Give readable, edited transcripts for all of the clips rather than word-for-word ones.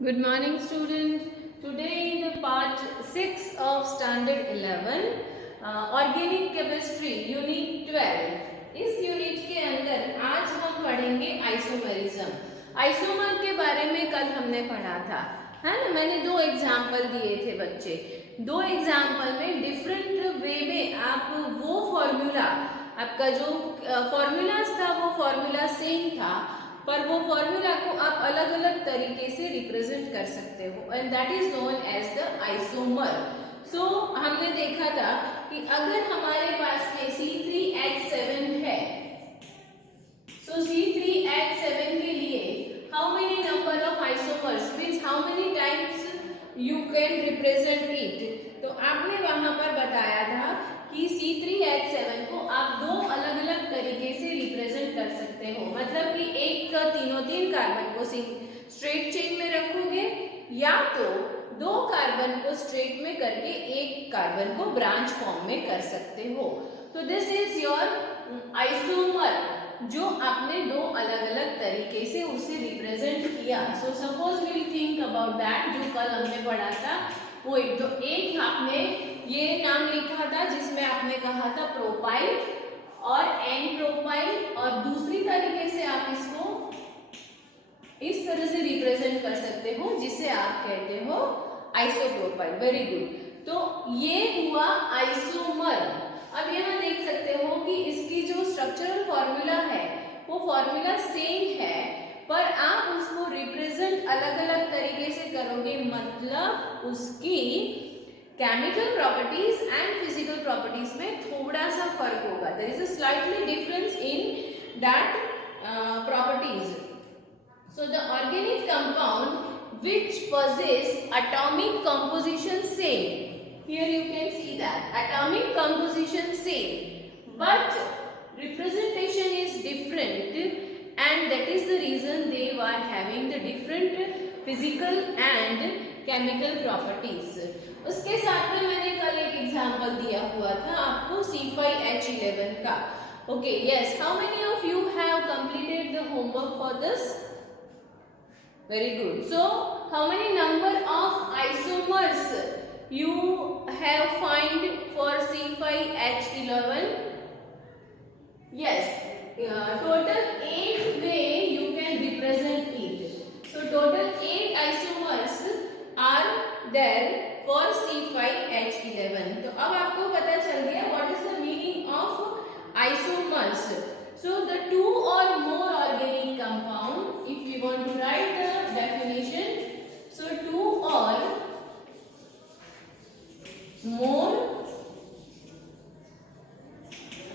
Good morning, students. Today in the part 6 of Standard 11, Organic Chemistry, Unit 12. इस unit के अंदर आज हम पढ़ेंगे आइसोमरिज्म. आइसोमर के बारे में कल हमने पढ़ा था, है ना. मैंने दो एग्जाम्पल दिए थे बच्चे. दो एग्जाम्पल में डिफरेंट वे में आप वो फॉर्मूला, आपका जो फॉर्मूलाज था वो फॉर्मूला सेम था, पर वो फॉर्मूला को आप अलग अलग तरीके से रिप्रेजेंट कर सकते हो, and that is known as the isomer. So हमने देखा था कि अगर हमारे पास में C3H7 है, सो C3H7 के लिए how many number of isomers, means how many times you can represent it. तो आपने वहां पर बताया था कि C3H7 को आप दो अलग अलग तरीके से रिप्रेजेंट कर सकते हो. मतलब कि एक तीन कार्बन को स्ट्रेट चेन में रखोगे, या तो दो कार्बन को स्ट्रेट में करके एक कार्बन को ब्रांच फॉर्म में कर सकते हो. तो दिस इज योर आइसोमर, जो आपने दो अलग अलग तरीके से उसे रिप्रेजेंट किया. So suppose we will think about that, जो कल हमने पढ़ा था वो एक आपने ये नाम लिखा था जिसमें आपने कहा था प्रोपाइल और एन प्रोपाइल, और दूसरी तरीके से आप इसको इस तरह से रिप्रेजेंट कर सकते हो जिसे आप कहते हो आइसोप्रोपाइल. Very good. तो ये हुआ आइसोमर. अब यहाँ देख सकते हो कि इसकी जो स्ट्रक्चरल फॉर्मूला है वो फॉर्मूला सेम है, पर आप उसको रिप्रेजेंट अलग अलग तरीके से करोगे. मतलब उसकी chemical properties and physical properties में थोड़ा सा फर्क होगा. There is a slightly difference in that properties. So the organic compound which possess atomic composition same, here you can see that atomic composition same but representation is different, and that is the reason they are having the different physical and chemical properties. उसके साथ में मैंने कल एक example दिया हुआ था आपको C5H11 का. Okay, yes, how many of you have completed the homework for this? Very good. So how many number of isomers you have find for C5H11? Yes, total 8 way you can represent it. So total 8 isomers are there for C5H11. तो अब आपको पता चल गया what is the meaning of isomers. So the two or more organic compound, if we want to write the definition, so two or more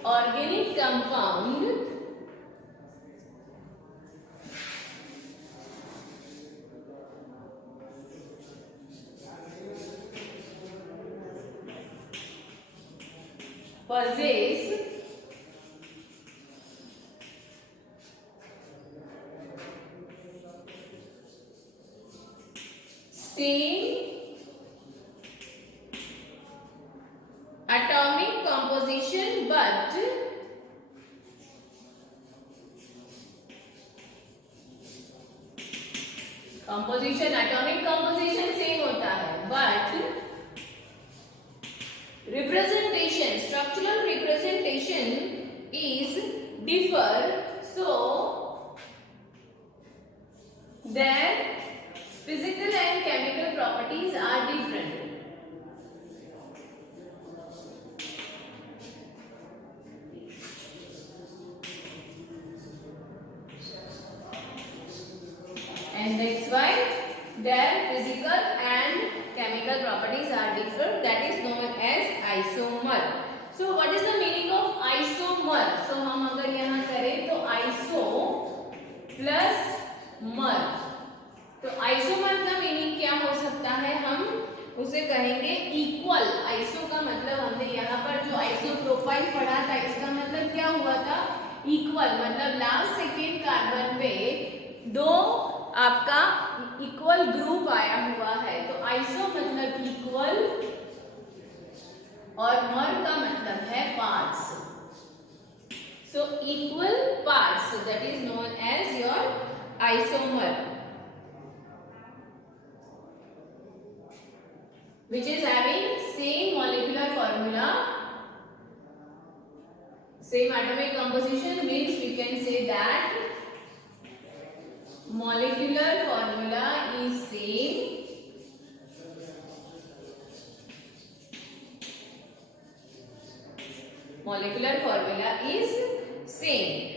organic compound possess same atomic composition but atomic composition same होता है, but representation, structural representation is differ, so their physical and chemical properties are different. And that's why their physical and chemical properties are different. That is known as isomer. So what is the meaning of isomer? So हम अगर यहाँ करें तो iso plus mer. तो isomer का meaning क्या हो सकता है? हम उसे कहेंगे इक्वल. आइसो का मतलब हमने यहाँ पर जो आइसोप्रोपाइल पढ़ा था, इसका मतलब क्या हुआ था? इक्वल. मतलब लास्ट सेकेंड कार्बन पे दो आपका इक्वल ग्रुप आया हुआ है. तो आइसो मतलब इक्वल और मर का मतलब है parts. So equal parts, that is known as your isomer. which is having same molecular formula, same atomic composition, means we can say that molecular formula is same, molecular formula is same.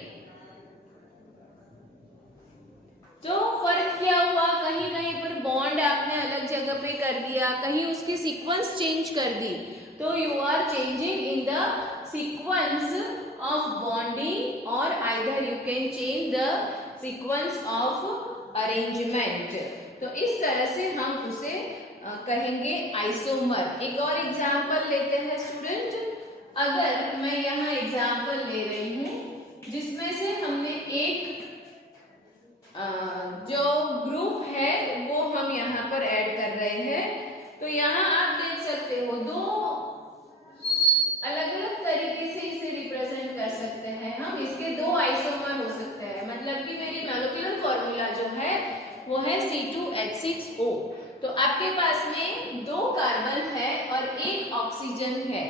तो फर्क क्या हुआ, कहीं कहीं पर bond आपने अलग जगह पे कर दिया, कहीं उसकी सीक्वेंस चेंज कर दी, तो you are changing in the sequence of bonding और either you can change the sequence of arrangement. तो इस तरह से हम उसे कहेंगे आइसोमर। एक और एग्जांपल लेते हैं स्टूडेंट। अगर मैं यहाँ एग्जांपल ले रही हूँ जिसमें से हमने एक जो ग्रुप है वो हम यहाँ पर ऐड कर रहे हैं, तो यहाँ आप देख सकते हो दो अलग अलग तरीके से इसे रिप्रेजेंट कर सकते हैं हम। इसके दो आइसोमर हो सकते हैं, मतलब कि मेरी मॉलिक्यूलर फॉर्मूला जो है वो है C2H6O। तो आपके पास में दो कार्बन है और एक ऑक्सीजन है,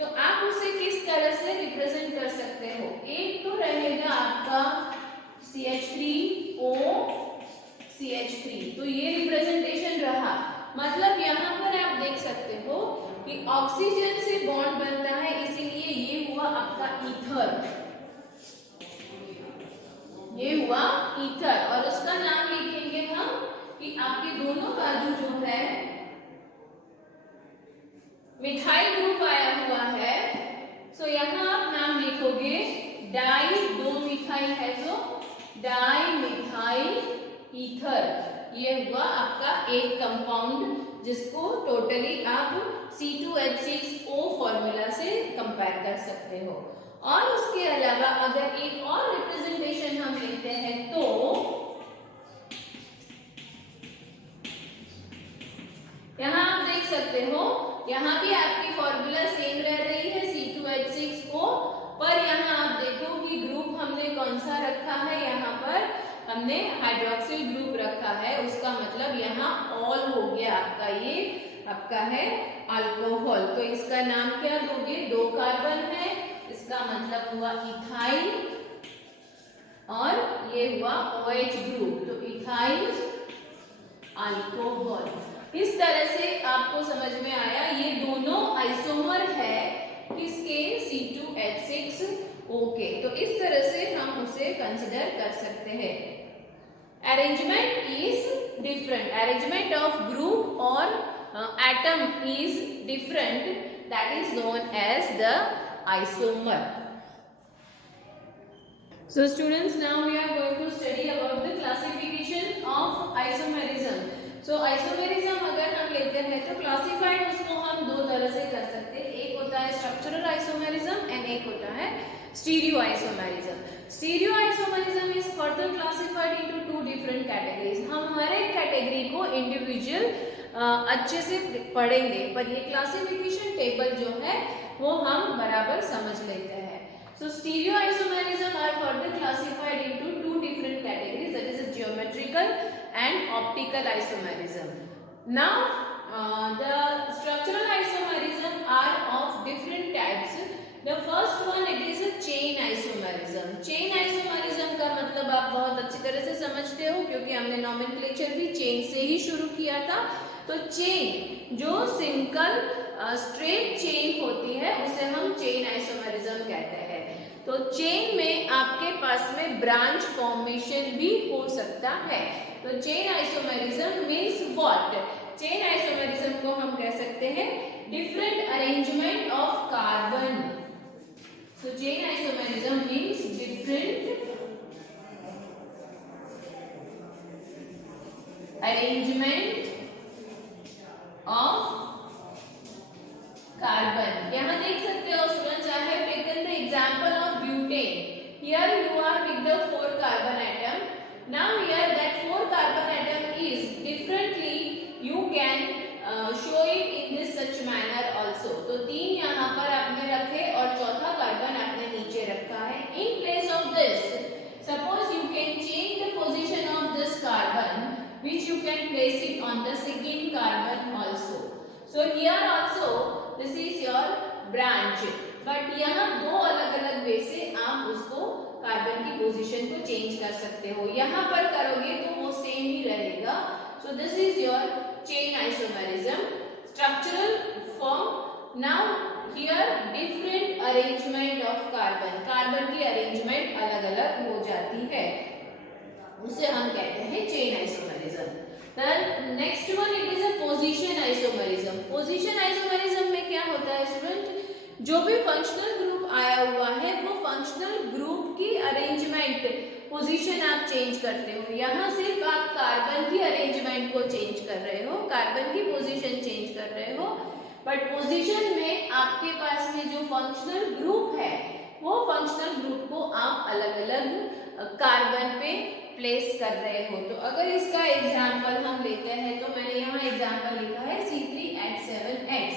तो आप उसे किस तरह से रिप्रेजेंट कर सकते हो। एक तो रहेगा आपका CH3O CH3, तो ये रिप्रेजेंटेशन रहा। मतलब यहाँ पर आप देख सकते हो कि ऑक्सीजन से बॉन्ड बनता है, इसीलिए ये हुआ आपका ईथर, ये हुआ ईथर। और उसका नाम लिखेंगे हम कि आपके दोनों बाजू जो है मिथाइल ग्रुप आया हुआ है, सो यहाँ आप नाम लिखोगे डाई, दो मिथाइल है तो डाई मिथाइल ईथर। ये हुआ आपका एक कंपाउंड जिसको टोटली आप C2H6O फॉर्मूला से कंपेयर कर सकते हो। और उसके अलावा अगर एक और रिप्रेजेंटेशन हम लेते हैं तो यहाँ आप देख सकते हो, यहाँ भी आपकी फॉर्मूला सेम रह रही है C2H6O, पर यहाँ आप देखो कि ग्रुप हमने कौन सा रखा है, यहाँ पर हमने हाइड्रोक्सिल ग्रुप रखा है। उसका मतलब यहाँ ऑल हो गया आपका, ये आपका है अल्कोहल। तो इसका नाम क्या दोगे, दो कार्बन है, इसका मतलब हुआ इथाइल और ये हुआ OH ग्रुप, तो इथाइल अल्कोहल। इस तरह से आपको समझ में आया, ये दोनों आइसोमर है किसके, C2H6O के। तो इस तरह से हम उसे कंसिडर कर सकते हैं। Arrangement is different, arrangement of group और atom is different, that is known as the isomer. So students, now we are going to study about the classification of isomerism. So isomerism अगर हम लेते हैं तो classified उसको हम दो तरह से कर सकते हैं। एक होता है स्ट्रक्चरल आइसोमेरिज्म एंड एक होता है stereo isomerism. Stereo isomerism is further classified into two different categories. हम हर एक कैटेगरी को इंडिविजुअल अच्छे से पढ़ेंगे, पर ये क्लासिफिकेशन टेबल जो है वो हम बराबर समझ लेते हैं। So stereoisomerism are further classified into two different categories, that is geometrical and optical isomerism. Now the structural isomerism are of different types. The first one, it is a chain isomerism. Chain isomerism का मतलब आप बहुत अच्छी तरह से समझते हो क्योंकि हमने नॉमेनक्लेचर भी चेन से ही शुरू किया था। तो चेन जो सिंगल स्ट्रेट चेन होती है उसे हम चेन आइसोमेरिज्म कहते हैं। तो चेन में आपके पास में ब्रांच फॉर्मेशन भी हो सकता है। तो chain isomerism means what? Chain isomerism को हम कह सकते हैं different arrangement of carbon. So chain isomerism means different arrangement of carbon. यहाँ देख सकते हो students, I have taken the example of butane. Here you are with the 4 carbon atom. Now here that 4 carbon atom is differently, you can show it in this such manner also. तो 3 यहाँ पर आपने रखे और चौथा carbon आपने नीचे रखा है। In place of this, suppose you can change the position of this carbon, which you can place it on the second carbon also. So here also this is your branch, but यहाँ दो अलग अलग वे से आप उसको carbon की position को change कर सकते हो. यहाँ पर करोगे तो वो सेम ही रहेगा. So this is your chain isomerism, structural form. Now here different arrangement of carbon. Carbon की अरेंजमेंट अलग अलग हो जाती है, उसे हम कहते हैं chain isomerism. Then next one it is a position isomerism. Position isomerism में क्या होता है स्टूडेंट? जो भी फंक्शनल ग्रुप आया हुआ है वो फंक्शनल ग्रुप की अरेंजमेंट पोजीशन आप चेंज करते हो. यहाँ सिर्फ आप कार्बन की अरेंजमेंट को चेंज कर रहे हो, कार्बन की पोजीशन चेंज कर रहे हो, बट पोजीशन में आपके पास में जो फंक्शनल ग्रुप है वो फंक्शनल ग्रुप को आप अलग अलग कार्बन पे प्लेस कर रहे हो. तो अगर इसका एग्जाम्पल हम लेते हैं तो मैंने यहाँ एग्जाम्पल लिखा है C3H7X.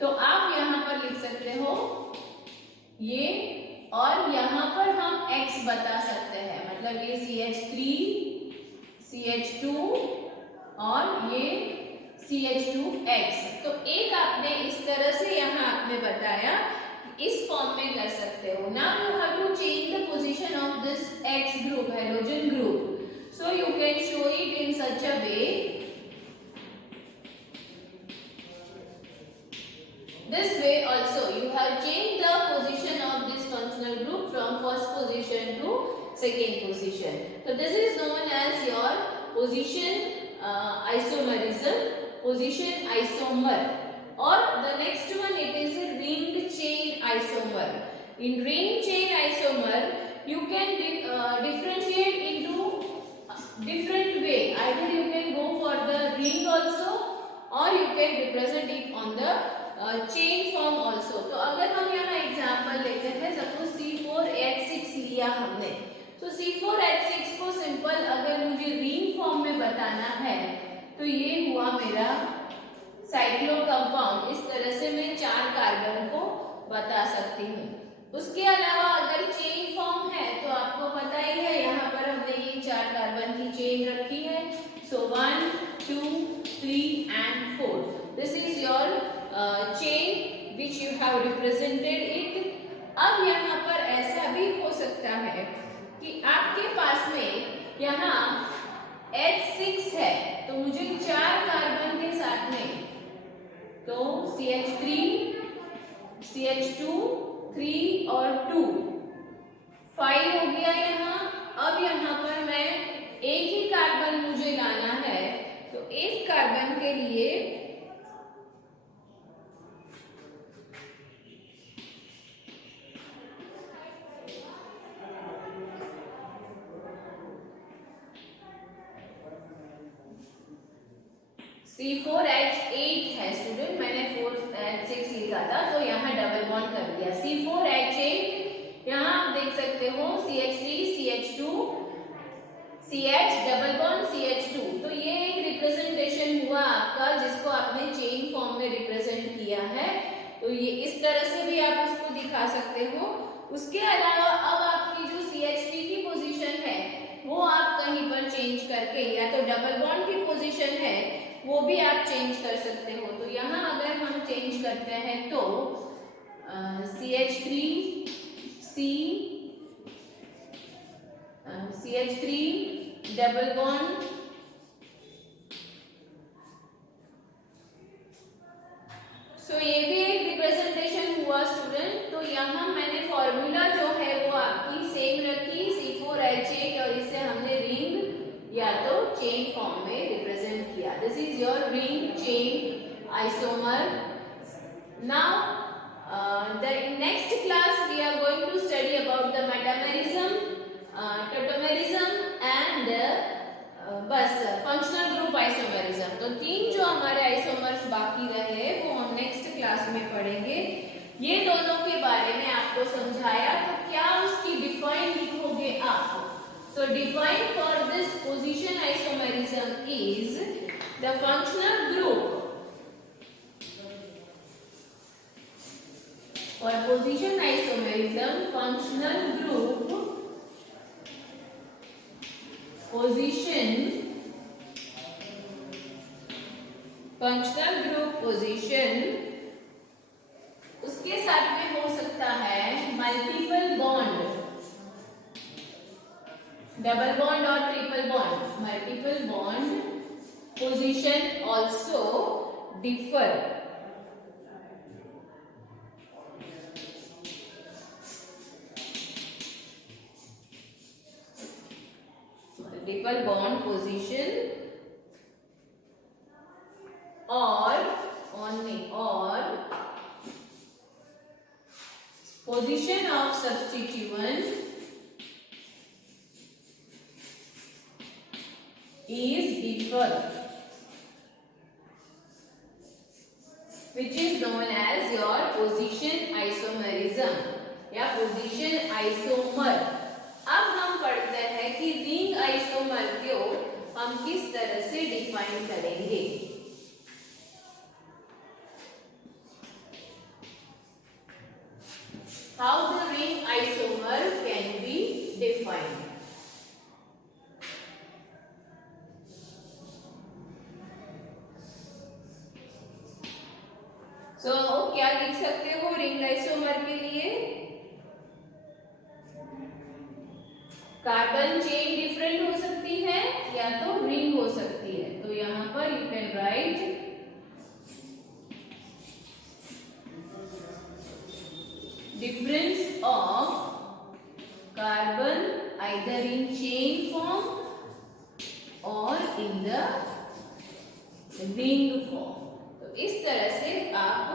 तो आप यहाँ पर लिख सकते हो ये, और यहाँ पर हम X बता सकते हैं, मतलब ये CH3 CH2 और ये CH2X. तो एक आपने इस तरह से यहाँ आपने बताया इस फॉर्म में कर सकते हो. Now you have to change the position of this X group, hydrogen group. So you can show it in such a way. This way also you have changed the position of this functional group from first position to second position. So this is known as your position isomerism, position isomer. Or the next one it is a ring chain isomer. In ring chain isomer you can differentiate into different way. Either you can go for the ring also or you can represent it on the chain form also. तो अगर हम यहाँ example लेते हैं, suppose C4H6 लिया हमने, तो C4H6 को सिंपल अगर मुझे रिंग फॉर्म में बताना है तो ये हुआ मेरा साइक्लो कंपाउंड. इस तरह से मैं 4 कार्बन को बता सकती हूँ. उसके अलावा अगर चेन फॉर्म है तो आपको पता ही है, यहाँ पर हमने ये 4 कार्बन की चेन रखी है. सो 1 2 3 and 4. This is your chain which you have represented it. अब यहाँ पर ऐसा भी हो सकता है कि आपके पास में यहाँ H6 है, तो मुझे 4 कार्बन के साथ में, तो CH3 CH2 3 और 2 5 हो गया यहाँ. अब यहाँ पर मैं एक ही कार्बन मुझे लाना है, तो एक कार्बन के लिए C4H8 है स्टूडेंट, मैंने 4H6 लिखा था तो यहाँ डबल बॉन्ड कर दिया. C4H8 यहाँ आप देख सकते हो CH3 CH2 CH double bond CH2. तो ये एक रिप्रेजेंटेशन हुआ आपका जिसको आपने चेन फॉर्म में रिप्रेजेंट किया है. तो ये इस तरह से भी आप इसको दिखा सकते हो. उसके अलावा अब आपकी जो CH3 की पोजीशन है वो आप कहीं पर चेंज करके, या तो डबल बॉन्ड की पोजीशन है वो भी आप चेंज कर सकते हो. तो यहाँ अगर हम चेंज करते हैं तो CH3 डबल बॉन्ड सो ये भी एक रिप्रेजेंटेशन हुआ स्टूडेंट. तो यहाँ मैंने फॉर्मूला जो है वो आपकी सेम रखी, C4H8, और इसे हमने रिंग या तो चेन फॉर्म में रिप्रेजेंट किया. This is your ring chain isomer. Now the next class we are going to study about the metamerism, tautomerism and बस फंक्शनल ग्रुप आइसोमेरिज्म. तो 3 जो हमारे आइसोमर्स बाकी रहे वो हम नेक्स्ट क्लास में पढ़ेंगे. ये दोनों के बारे में आपको समझाया, तो क्या उसकी डिफाइन लिखोगे आप. So define for this position isomerism is the functional group. For position isomerism, functional group position position, उसके साथ में हो सकता है मल्टीपल बॉन्ड, डबल बॉन्ड और triple bond. Multiple bond position also differ. Multiple bond position or position of substituent is differ, which is known as your position isomerism या position isomer. अब हम पढ़ते हैं कि रिंग आइसोमर को हम किस तरह से डिफाइन करेंगे. How the ring isomer can be defined. So क्या लिख सकते हो रिंग आइसोमर के लिए? कार्बन चेन डिफरेंट हो सकती है या तो रिंग हो सकती है. तो यहां पर you can write difference of carbon either in chain form और इन द रिंग फॉर्म. तो इस तरह से आप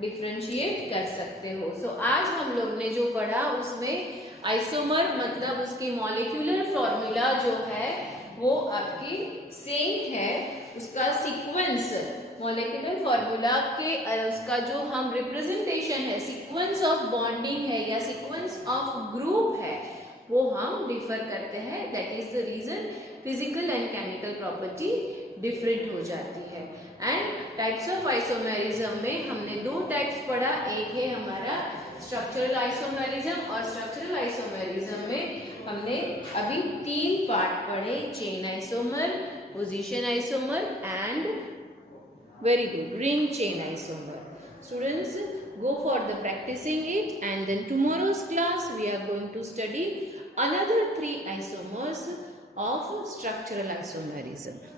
डिफरेंशिएट कर सकते हो. सो आज हम लोग ने जो पढ़ा उसमें आइसोमर मतलब उसकी मॉलिक्यूलर फॉर्मूला जो है वो आपकी सेम है. उसका सीक्वेंस मॉलिक्यूलर फॉर्मूला के उसका जो हम रिप्रेजेंटेशन है, सीक्वेंस ऑफ बॉन्डिंग है या सीक्वेंस ऑफ ग्रुप है, वो हम डिफर करते हैं. That is the reason physical and chemical property different हो जाती है. एंड टाइप्स ऑफ आइसोमेरिज्म में हमने दो टाइप्स पढ़ा. एक है हमारा स्ट्रक्चरल आइसोमेरिज्म और स्ट्रक्चरल आइसोमेरिज्म में हमने अभी 3 पार्ट पढ़े. Chain isomer, position isomer and very good ring chain isomer. Students, go for the practicing it, and then tomorrow's class we are going to study another 3 isomers of structural isomerism.